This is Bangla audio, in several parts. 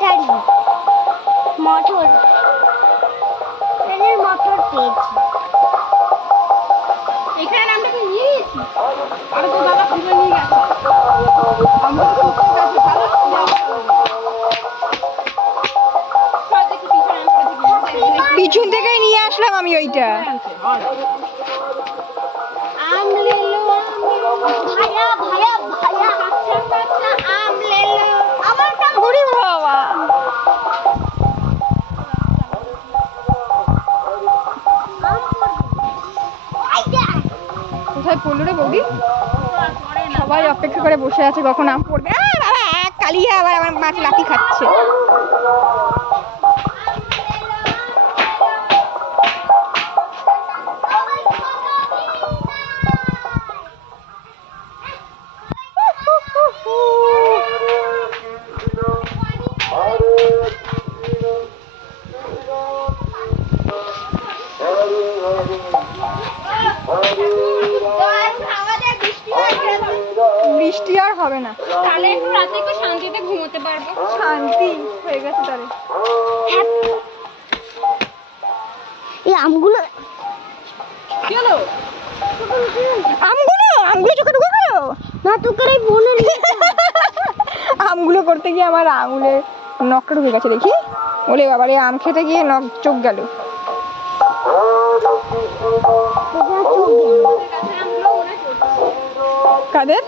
ব্যাটারি মোটর ট্রেনের মোটর পেয়েছি। এখানে আমরা কি নিয়ে গেছি আর তো দাদা পুরো নিয়ে গেছে আমরা তো করতে গেছে ভালো পিছন থেকেই নিয়ে আসলাম আমি ওইটা। आम ले लो भाया भाया भाया बच्चा आम ले लो আমার টা ওরে বাবা কোথায় পড়লো রে বৌদি? সবাই অপেক্ষা করে বসে আছে কখন আম পড়বে। বাবা এক কালিয়া আবার আমার মাছ লাথি খাচ্ছে। বৃষ্টি আর হবে না, তাহলে একটু রাতে একটু শান্তিতে ঘুমোতে পারবো। শান্তি হয়ে গেছে তাহলে। এই আমগুলো কি হলো? আমগুলো চোখে ঢুকে গেল না তো করে ফোনে আমগুলো করতে গিয়ে আমার আঙুলে নখটা ঢুকে গেছে দেখি। ওলে বাবারে আম খেতে গিয়ে নখ চোখ গেল। কাদের?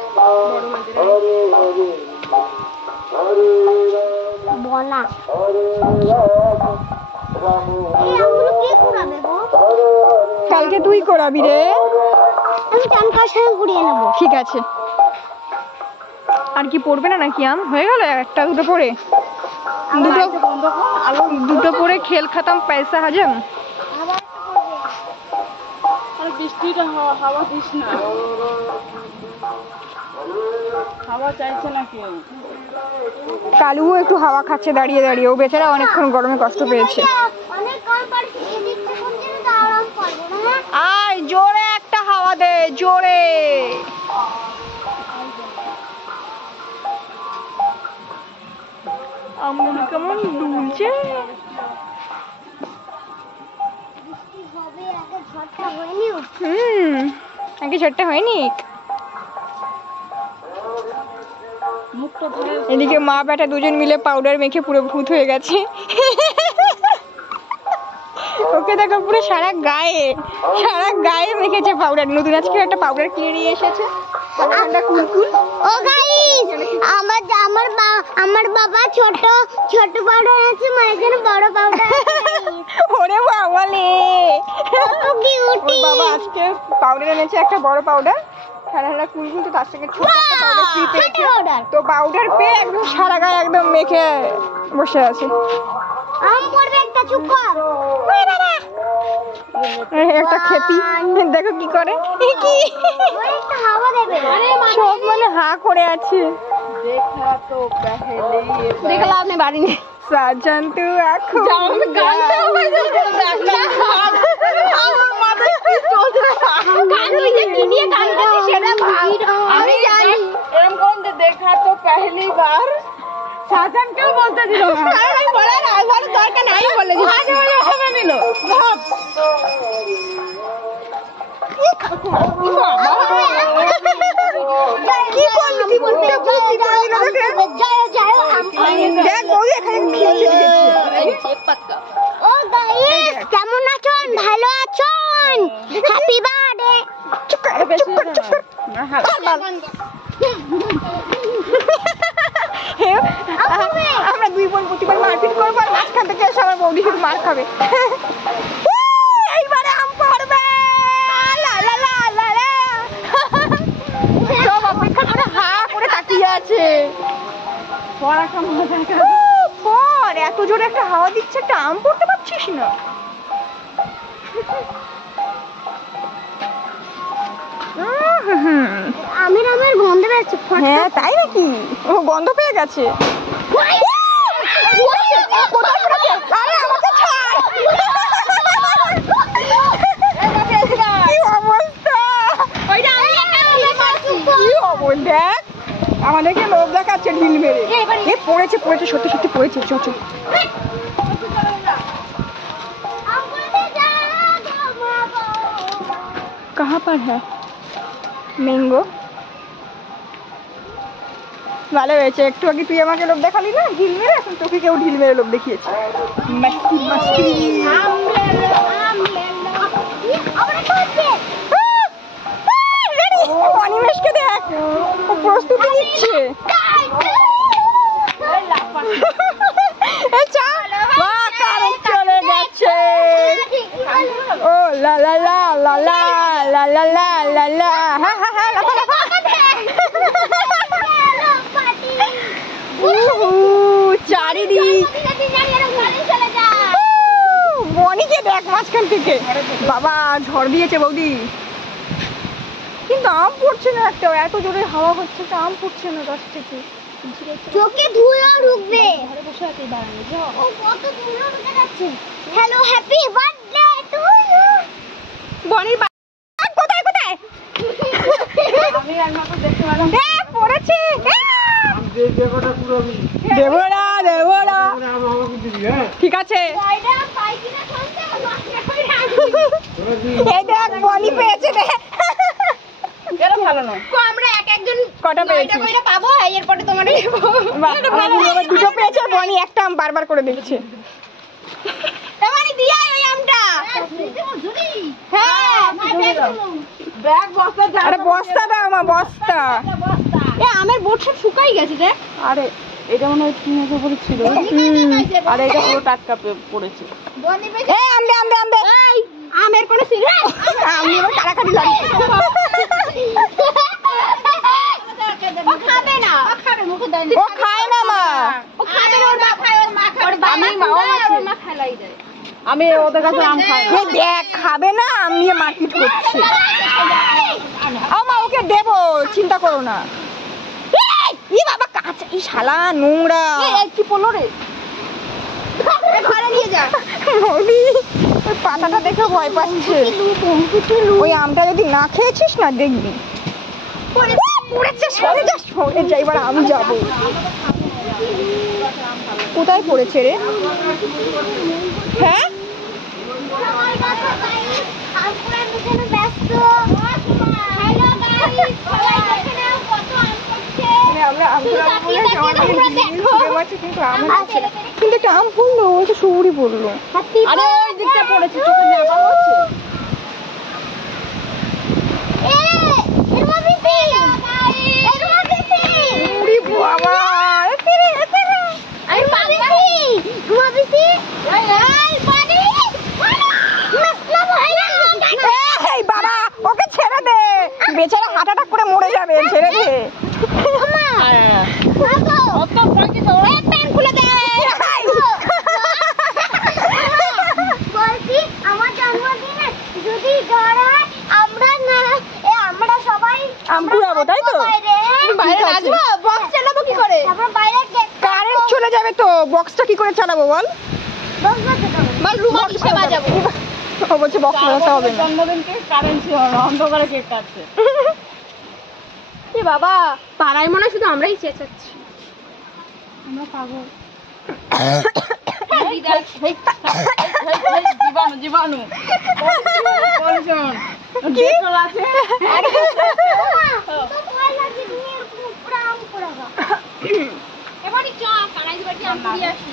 বলা এই আমগুলো কে কুড়াবে গো? কালকে তুই করাবি রে। আমি টানকার সঙ্গে কুড়িয়ে নেবো। ঠিক আছে। আর কি পড়বে না নাকি আম? হয়ে গেল একটা দুটো পড়ে, দুটো পড়ে খেল খাতাম পয়সা হাজম। আবার পড়বে। আর বৃষ্টিটা হাওয়া দিস না, হাওয়া চাইছে না কেউ। কালুও একটু হাওয়া খাচ্ছে দাঁড়িয়ে দাঁড়িয়ে, ও বেচারা অনেকক্ষণ গরমে কষ্ট পেয়েছে। অনেক কম পারছি এদিকটা কোন দিকে তো আরাম পারবো না। আয় জোরে একটা হাওয়া দে, জোরে। আমগুলো কেমন দুলছে। বৃষ্টি হবে আগে ঝড়টা হয়নি। আগে ঝড়টা হয়নি। মুখটা ধরে এদিকে মা বেটা দুজন মিলে পাউডার মেখে পুরো ভূত হয়ে গেছে। ওকে দেখো পুরো সারা গায়ে মেখেছে পাউডার। নতুন আজকে একটা পাউডার কিনে নিয়ে এসেছে ঠান্ডা কুলকুল। ও গাইস আমার বাবা ছোট ছোট পাউডার আছে, মানে এখানে বড় পাউডার আছে। ওরে বাবা লে, কত কিউট। ওর বাবা আজকে পাউডার এনেছে একটা বড় পাউডার ঠান্ডা কুলকুল, তো তার সঙ্গে ছোট একটা পাউডার ফ্রি পেয়েছে। তো পাউডার পেয়ে একদম সারা গায়ে একদম মেখে বসে আছে। আম পড়বে একটা, চুপ কর। একটা খেপি দেখো কি করে, কি ওই একটা হাওয়া দেবে। সব মানে হা করে আছে। দেখা তো পহলে দেখলা আপনি বাড়ি নেই সাজান তু এখন আমি গানটা হবে আমার মাথায় কি চলছে, আমি যে কি দিয়ে গান গাচ্ছি সেটা আমি জানি এরকম কোন দেখা তো পহলি বার সাজান কেউ বলতে দিল না। আমি বলার আবার দরকার নাই বলে দিই। আগে বলে হবে নিল ভাব কি বললি কি বলতে বুঝি করে দিল দেখ বউদি এখানে খেলছে দেখেছি। ও গাইস কেমন আছেন? ভালো আছেন? Happy birthday. চুপ কর চুপ কর চুপ কর। আমরা দুই বোন প্রতিবার মারপিট করবো আর মাঝখান থেকে এসে আমার বৌদি শুধু মার খাবে। এইবারে আম পড়বে লা লা লা লা লা। সব অপেক্ষা করে হা করে তাকিয়ে আছে। পর এত জোরে একটা হাওয়া দিচ্ছে, একটা আম পড়তে পারছিস না। আমের গন্ধ পেয়েছে। হ্যাঁ তাই নাকি? ও গন্ধ পেয়ে গেছে। কোথায় পড়েছে? আরে আমাকে ছাড়। কি অবস্থা? কি অবস্থা? দেখ আমাদেরকে লোভ দেখাচ্ছে ঢিল মেরে। এ পড়েছে পড়েছে, সত্যি সত্যি পড়েছে। চল চল। कहाँ पर है मैंगो? ভালো হয়েছে, একটু আগে তুই আমাকে লোভ দেখালি না ঢিল মেরে, এখন তোকে কেউ ঢিল মেরে লোভ দেখিয়েছে। মাস্তি মাস্তি। অনিমেষকে দেখ, ও প্রস্তুতি নিচ্ছে। চলে গেছে। ও লা লা লা লা লা লা লা লা লা লা। হ্যাঁ হ্যাঁ হ্যাঁ, লাফা লাফা। চারিদিক বনিকে দেখ মাঝখান থেকে। বাবা ঝড় দিয়েছে বৌদি, কিন্তু আম পড়ছে না একটা, এত জোরে হাওয়া হচ্ছে তো আম পড়ছে না গাছ থেকে। চোখে ধুলো ঢুকবে। ও কত ধুলো ঢুকে যাচ্ছে। Hello, happy birthday to you. বনির কোথায় কোথায়? আমি একমাত্র দেখতে পেলাম পড়েছে। দেবরা দেবরা, ঠিক আছে। এই দেখ বনি পেয়েছে দেখ। এটা ভালো নয়। আমরা এক একজন কটা পেয়েছি পাবো, এরপরে তোমারই দুটো পেয়েছে, বনি একটা আম বারবার করে দেখছে। তোমারই দিয়া ওই আমটা। হ্যাঁ, ব্যাগ বস্তা যা। আরে বস্তা দাও মা, বস্তা। এ আমের বোট সব শুকাই গেছে দেখ। আরে এটা মনে হয় 3 উপরে ছিল, আর এটা পুরো টাটকা পড়েছে। এই আমদে আমদে আমদে। আমের কোনো ছিল আমি এবার কারাকারি লাগি। ও খাবে না, ও খাবে মুখে দেয়। ও খায় না মা, ও খাবে না, ওর মা খায়, ওর মা খায়। ওর মা খালাই দেয়। আমি ওদের কাছে আম খাই। এ দেখ খাবে না, আম নিয়ে মারপিট করছে। আমা ওকে দেবো, চিন্তা করো না। ই বাবা কাঁচা, ই শালা নোংরা। কি পড়লো রে? ঘরে নিয়ে যা। বৌদি ওই পাতাটা দেখে ভয় পাচ্ছে। ওই আমটা যদি না খেয়েছিস না দেখবি পড়েছে। সরে যা সরে যা, এবার আমি যাবো। কোথায় পড়েছে রে? হ্যাঁ কিন্তু একটা আম পড়লো, ওইটা সৌরি পড়লো। আরে ওই দিকটা পড়েছে, চোখে নেপা হচ্ছে। বাবা ওকে ছেড়ে দে, বেচারা হার্ট অ্যাটাক করে মরে যাবে, ছেড়ে দে। আমার জন্মদিনে যদি জ্বর হয় আমরা না আমরা সবাই আম কুড়াবো, তাই তো? বাইরে রাখবো, বক্স চালাবো কি করে? তারপর বাইরে কারেন্ট চলে যাবে তো, বক্সটা কি করে চালাবো বল? বক্স বাজাবো, বল রুমা কিসে বাজাবো? ও বলছে বক্স বাজাতে হবে না। জন্মদিনকে কারেন্ট ছিল না, অন্ধকারে কেক কাটছে। এ বাবা, পাড়ায় মনে হয় শুধু আমরাই চেঁচাচ্ছি। আমরা পাগল। জীবাণু জীবাণু পলিউশন ডেটল আছে। এবারে চ কানাই বাড়ি আম কুড়ি আসি।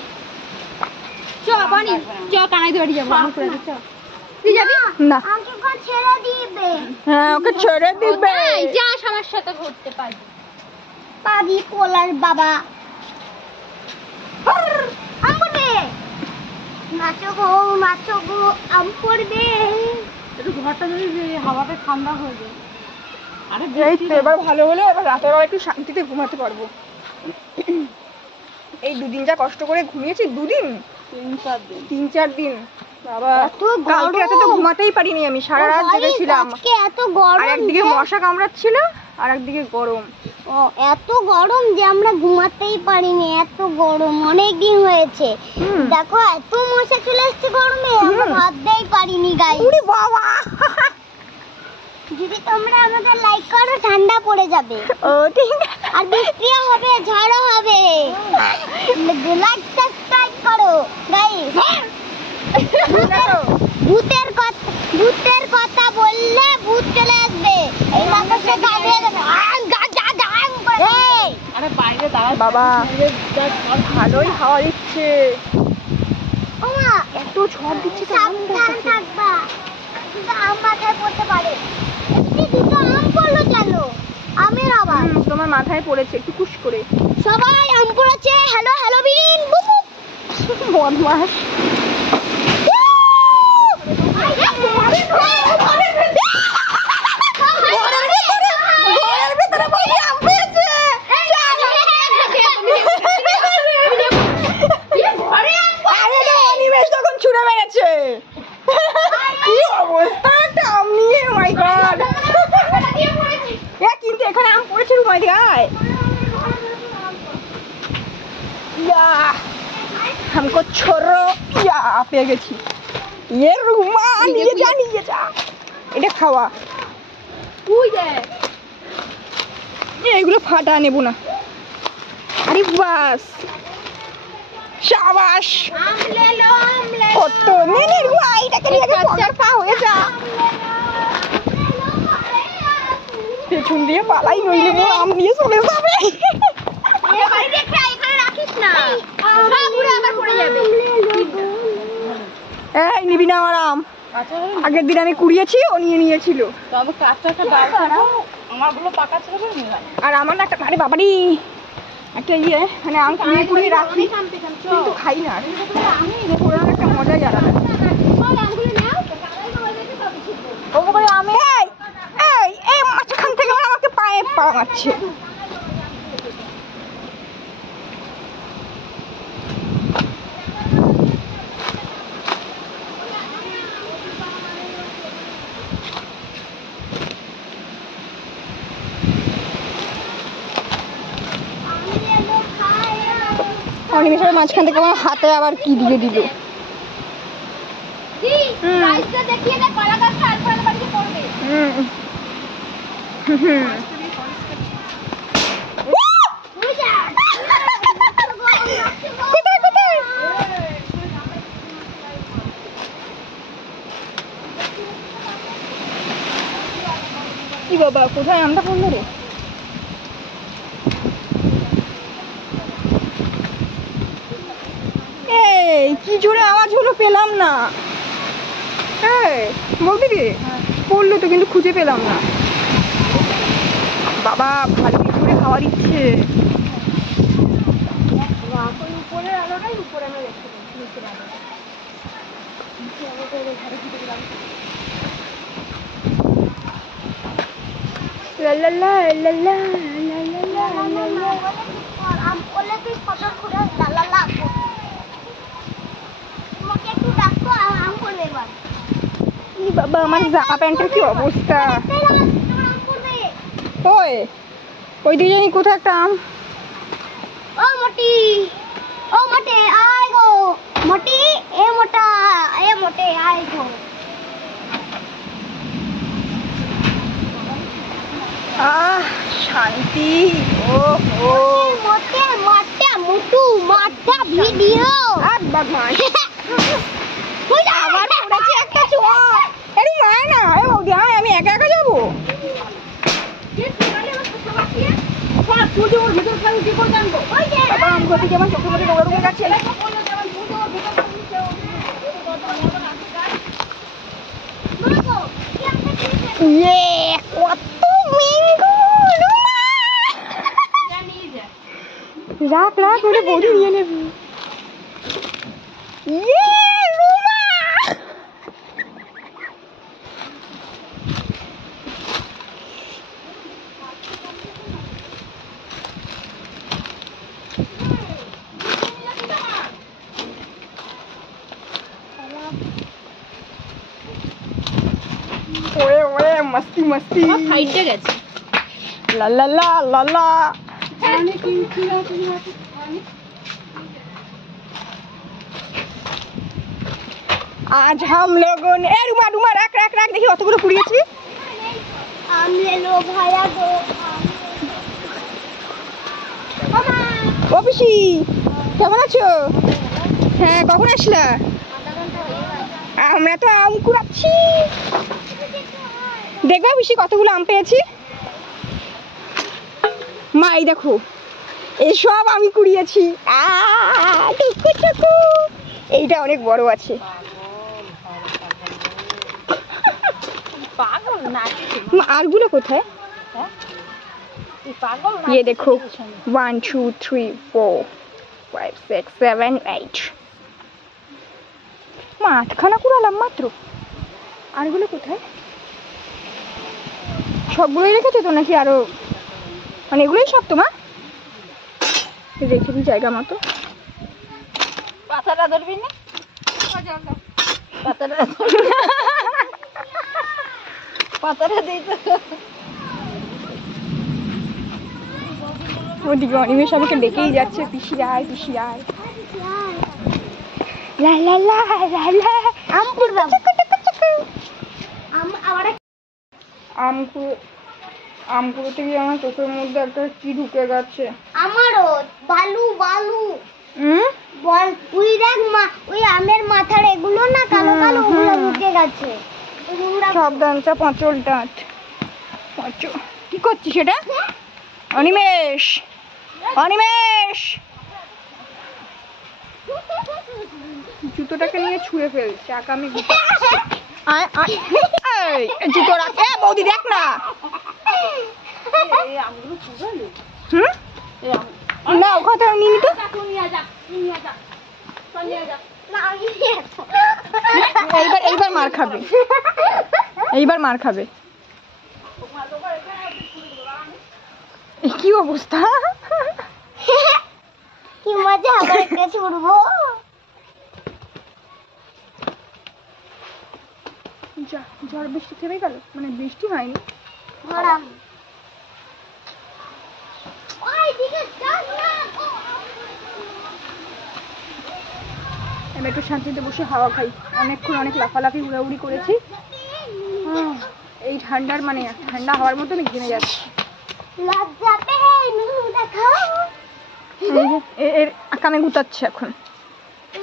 চ বানি, চ কানাই বাড়ি যাবো আম কুড়ি চ। তুই যাবি না, আমাকে কো ছেড়ে দিবে। হ্যাঁ ওকে ছেড়ে দিবে। যা আমার সাথে ঘুরতে পারবি। পাবি কোলার বাবা। আম পড়বে, নাচো গো আম পড়বে। একটু ঘরটা যদি হাওয়াতে ঠান্ডা হয়ে যায়। আরে এই তো এবার ভালো হলো, এবার রাতের বেলা একটু শান্তিতে ঘুমাতে পারবো। এই দুদিন যা কষ্ট করে ঘুমিয়েছি, দুদিন 3-4 দিন 3-4 দিন বাবা, এত কালকে রাতে তো ঘুমাতেই পারিনি আমি, সারা রাত জেগেছিলাম। আজকে এত গরম, আর একদিকে মশা কামড়াচ্ছিল আর একদিকে গরম। ও এত গরম যে আমরা ঘুমাতেই পারিনি, এত গরম অনেক দিন হয়েছে। দেখো এত মশা চলে আসছে গরমে, আমরা ভাবতেই পারিনি গাই। ওরে বাবা যদি তোমরা আমাদের লাইক করো ঠান্ডা পড়ে যাবে। ও ঠিক আর বৃষ্টিও হবে, ঝড়ও হবে। লাইক সাবস্ক্রাইব করো গাইস। ভূতের কথা বললে ভূত চলে আসবে। এই বাতাসে গাড়ির আরে বাইরে দাঁড়া বাবা ভালোই হাওয়া দিচ্ছে। ওমা এত ঝড় দিচ্ছে তো সাবধান থাকবা, কিন্তু আম মাথায় পড়তে পারে। এই দুটো আম পড়লো কেন? আমের আবার তোমার মাথায় পড়েছে একটু কুশ করে। সবাই আম পড়েছে। হ্যালো হ্যালোবিন বদমাস। কিন্তু এখানে আম পড়েছে রুমাই দিঘায়। हमको छोड़ो या পেয়ে গেছি। ये রুমা নিয়ে যা এটা খাওয়া। তুই দে এইগুলো ফাটা নেব না। আরে বাস শাবাশ আম ले लो কত নে রুমা এটাকে নিয়ে পড়ার পা হয়ে যা। পেছন দিয়ে পালাই নইলে মোর আম নিয়ে চলে যাবে। এবারে দেখে এখানে রাখিস না, সব উড়ে আবার পড়ে যাবে। এই নিবি না আমার আম? আগের দিন আমি কুড়িয়েছি, ও নিয়ে নিয়েছিল। তবে কাঁচা একটা ডাল খাবো, আমারগুলো পাকা ছিল না নিলাম। আর আমার না একটা আরে বাবারি একটা ইয়ে মানে আম কুড়িয়ে রাখি কিন্তু খাই না। ওরা একটা মজাই আলাদা। ওগুলো আমি এই মাঝখান থেকে ওরা আমাকে পায়ে পা মারছে। অনিমেষের মাঝখান থেকে আমার হাতে আবার কি দিয়ে দিল। দেখিয়ে দে কলা গাছটা আর কলা বাড়িতে পড়বে। কি বাবা কোথায় আমটা পড়লো রে? এই কি জোরে আওয়াজ হলো পেলাম না। বলবি রে পড়লো তো কিন্তু খুঁজে পেলাম না। বাবা ভালোই জোরে হাওয়া দিচ্ছে। উপরের আলোটাই উপরে আমরা দেখতে আম করলে তুই ফটো ঘুরে লালা তোমাকে একটু ডাকতো আম করবে এবার। বাবা আমার জামা প্যান্টের কি অবস্থা। ওই দিকে জানি কোথায় একটা আম। ও মোটি আয় গো মোটি, এ মোটা এ মোটে আয় গো। শান্তি। ও মোটে মাটা মুটু মাটা ভিডিও আর বদমাশ। আবার পড়েছে একটা চোর। আরে না না বৌদি আমি একা একা যাবো। বাবা আমি কোথায় আমার চোখের মধ্যে দৌড়ে দৌড়ে যাচ্ছে। কত ম্যাঙ্গো রাখ ওটা বৌদি নিয়ে নেবি। রুমা ওরে মস্তি মস্তি সাইডে গেছে লা লা লা লা লা। आज हम लोगों ने रुमा रुमा रख रख रख देखी অতগুলো কুড়িয়েছি। आम ले लो भैया दो मामा ও পিসি কেমন আছো? হ্যাঁ কখন আসলা? আমরা তো আম কুড়াচ্ছি। দেখবে পিসি কতগুলো আম পেয়েছি। মা এই দেখো এসব আমি কুড়িয়েছি। টুকু টুকু এইটা অনেক বড় আছে। পাগল না আরগুলো কোথায়? পাগল না ये देखो 1 2 3 4 5 6 7 8 মা আটখানা কুড়ালাম মাত্র। আরগুলো কোথায়? সবগুলোই রেখেছো তো নাকি আরো? মানে এগুলোই সব তো মা রেখে দিই জায়গা মতো। পাতাটা ধরবি না পাতাটা পাতাটা দিই তো ওদিকে অনিমেষ আমাকে ডেকেই যাচ্ছে পিসি আয় পিসি আয়। লা লা লা লা লা আম কুড়বাম আম আবার আম কুড়োতে গিয়ে আমার চোখের মধ্যে একটা কি ঢুকে গেছে। আমারও বালু বালু হুম বল ওই দেখ মা ওই আমের মাথার এগুলো না কালো কালো ওগুলো ঢুকে গেছে ওই নোংরা সাবধানটা পচল ডাঁট পচল। কি করছিস সেটা? অনিমেষ অনিমেষ জুতোটাকে নিয়ে ছুঁড়ে ফেল চাকা আমি জুতো রাখ। বৌদি দেখ না। এই আমগুলো পুরালে হুম না ওখানে নিয়ে তো না আমি এইবার মার খাবে। এইবার মার খাবে। কি অবস্থা? কি মজা আবার একটা ছুড়বো যা ঝড় বৃষ্টি থেমে গেল মানে বৃষ্টি হয়নি। ধরাম ওই দিকে যাস না আমি একটু শান্তিতে বসে হাওয়া খাই। অনেকক্ষণ অনেক লাফালাফি উড়াউড়ি করেছি। এই ঠান্ডার মানে ঠান্ডা হওয়ার মতো আমি ঘেমে যাচ্ছি। লজ্জা পেয়ে নুনু দেখাও এর কানে গুতাচ্ছে এখন।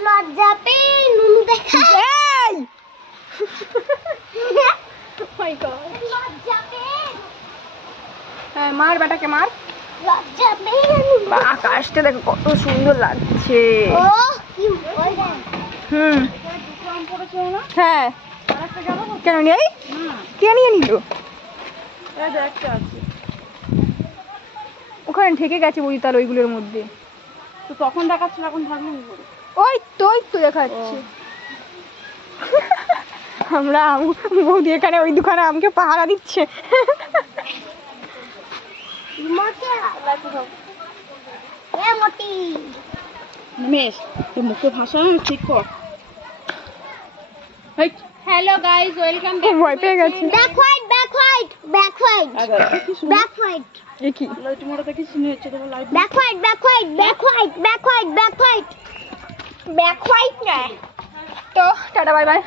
লজ্জা পেয়ে নুনু দেখাও এই লজ্জা পেয়ে হ্যাঁ মার বেটাকে মার। লজ্জা পেয়ে নুনু আকাশটা দেখো কত সুন্দর লাগছে। ও কি মজা হুম দুটো আম পড়েছে না হ্যাঁ আরেকটা গেল না কেন নেই? কে নিয়ে নিল? এই যে একটা আছে ওখানে ঢেকে গেছে বই তার ওইগুলোর মধ্যে। তো তখন দেখাচ্ছিল এখন থাকলো কি করে ওই তো দেখাচ্ছে। আমরা বৌদি এখানে ওই দোকানে আমকে পাহারা দিচ্ছে। মজা এ মোটি মেশ তোর মুখে ভাষা ঠিক কর। হ্যালো গাইস ওয়েলকাম ও ভয় পেয়ে গেছে। Back white back white back white back white এ কি লাইট মোড়া থেকে শুনে হচ্ছে তোমার light back white back white back white back white back white back white না তো টাটা বাই বাই।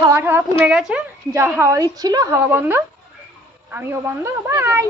হাওয়া টাওয়া কমে গেছে, যা হাওয়া দিচ্ছিল হাওয়া বন্ধ, আমিও বন্ধ। বাই।